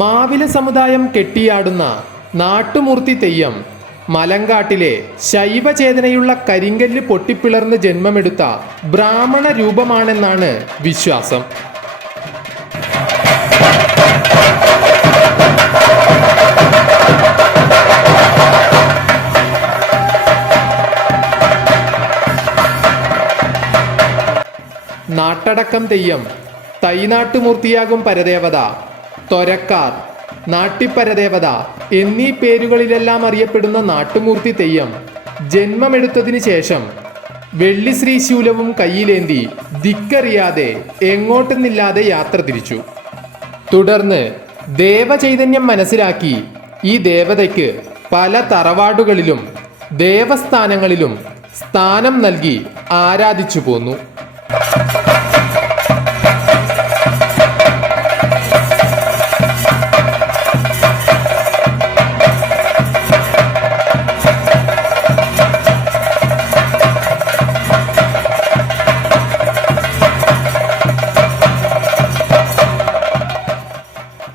മാവില സമുദായം കെട്ടിയാടുന്ന നാട്ടുമൂർത്തി തെയ്യം മലങ്കാട്ടിലെ ശൈവചേതനയുള്ള കരിങ്കല്ല് പൊട്ടിപ്പിളർന്ന് ജന്മമെടുത്ത ബ്രാഹ്മണ രൂപമാണെന്നാണ് വിശ്വാസം. നാട്ടടക്കം തെയ്യം തൈനാട്ടുമൂർത്തിയാകും പരദേവത. തൊരക്കാർ നാട്ടിപ്പരദേവത എന്നീ പേരുകളിലെല്ലാം അറിയപ്പെടുന്ന നാട്ടുമൂർത്തി തെയ്യം ജന്മമെടുത്തതിനു ശേഷം വെള്ളിശ്രീ ശൂലവും കയ്യിലേന്തി ദിക്കറിയാതെ എങ്ങോട്ടെന്നില്ലാതെ യാത്ര തിരിച്ചു. തുടർന്ന് ദേവചൈതന്യം മനസ്സിലാക്കി ഈ ദേവതയ്ക്ക് പല തറവാടുകളിലും ദേവസ്ഥാനങ്ങളിലും സ്ഥാനം നൽകി ആരാധിച്ചു പോന്നു.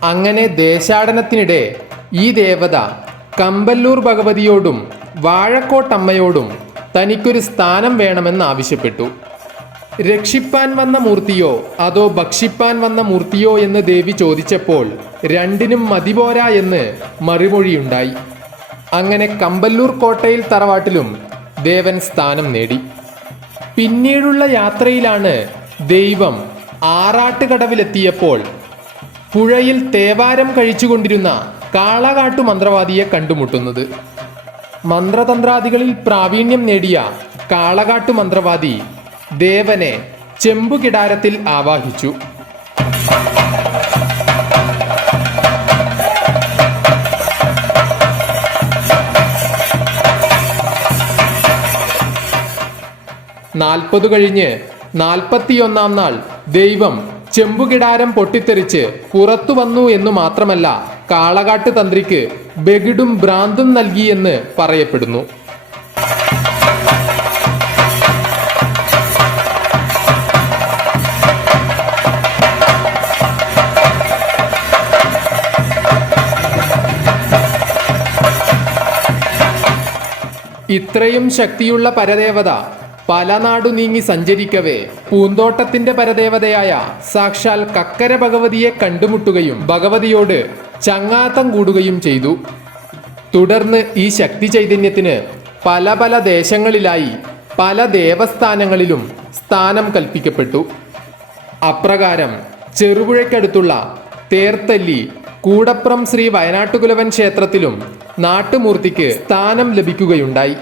അങ്ങനെ ദേശാടനത്തിനിടെ ഈ ദേവത കമ്പല്ലൂർ ഭഗവതിയോടും വാഴക്കോട്ടമ്മയോടും തനിക്കൊരു സ്ഥാനം വേണമെന്നാവശ്യപ്പെട്ടു രക്ഷിപ്പാൻ വന്ന മൂർത്തിയോ അതോ ഭക്ഷിപ്പാൻ വന്ന മൂർത്തിയോ എന്ന് ദേവി ചോദിച്ചപ്പോൾ രണ്ടിനും മതിപോരാ എന്ന് മറുമൊഴിയുണ്ടായി. അങ്ങനെ കമ്പല്ലൂർ കോട്ടയിൽ തറവാട്ടിലും ദേവൻ സ്ഥാനം നേടി. പിന്നീടുള്ള യാത്രയിലാണ് ദൈവം ആറാട്ടുകടവിലെത്തിയപ്പോൾ പുഴയിൽ തേവാരം കഴിച്ചുകൊണ്ടിരുന്ന കാളകാട്ടു മന്ത്രവാദിയെ കണ്ടുമുട്ടുന്നത്. മന്ത്രതന്ത്രാദികളിൽ പ്രാവീണ്യം നേടിയ കാളകാട്ടു മന്ത്രവാദി ദേവനെ ചെമ്പുകിടാരത്തിൽ ആവാഹിച്ചു. നാൽപ്പത് കഴിഞ്ഞ് നാൽപ്പത്തിയൊന്നാം നാൾ ദൈവം ചെമ്പുകിടാരം പൊട്ടിത്തെറിച്ച് പുറത്തു വന്നു എന്നു മാത്രമല്ല കാളകാട്ട് തന്ത്രിക്ക് ബഗിഡും ഭ്രാന്തും നൽകിയെന്ന് പറയപ്പെടുന്നു. ഇത്രയും ശക്തിയുള്ള പരദേവത പല നാടു നീങ്ങി സഞ്ചരിക്കവേ. പൂന്തോട്ടത്തിന്റെ പരദേവതയായ സാക്ഷാൽ കക്കര ഭഗവതിയെ കണ്ടുമുട്ടുകയും ഭഗവതിയോട് ചങ്ങാത്തം കൂടുകയും ചെയ്തു. തുടർന്ന് ഈ ശക്തി ചൈതന്യത്തിന് പല പല ദേശങ്ങളിലായി പല ദേവസ്ഥാനങ്ങളിലും സ്ഥാനം കൽപ്പിക്കപ്പെട്ടു. അപ്രകാരം ചെറുപുഴയ്ക്കടുത്തുള്ള തേർത്തല്ലി കൂടപ്രം ശ്രീ വയനാട്ടുകുലവൻ ക്ഷേത്രത്തിലും നാട്ടുമൂർത്തിക്ക് സ്ഥാനം ലഭിക്കുകയുണ്ടായി.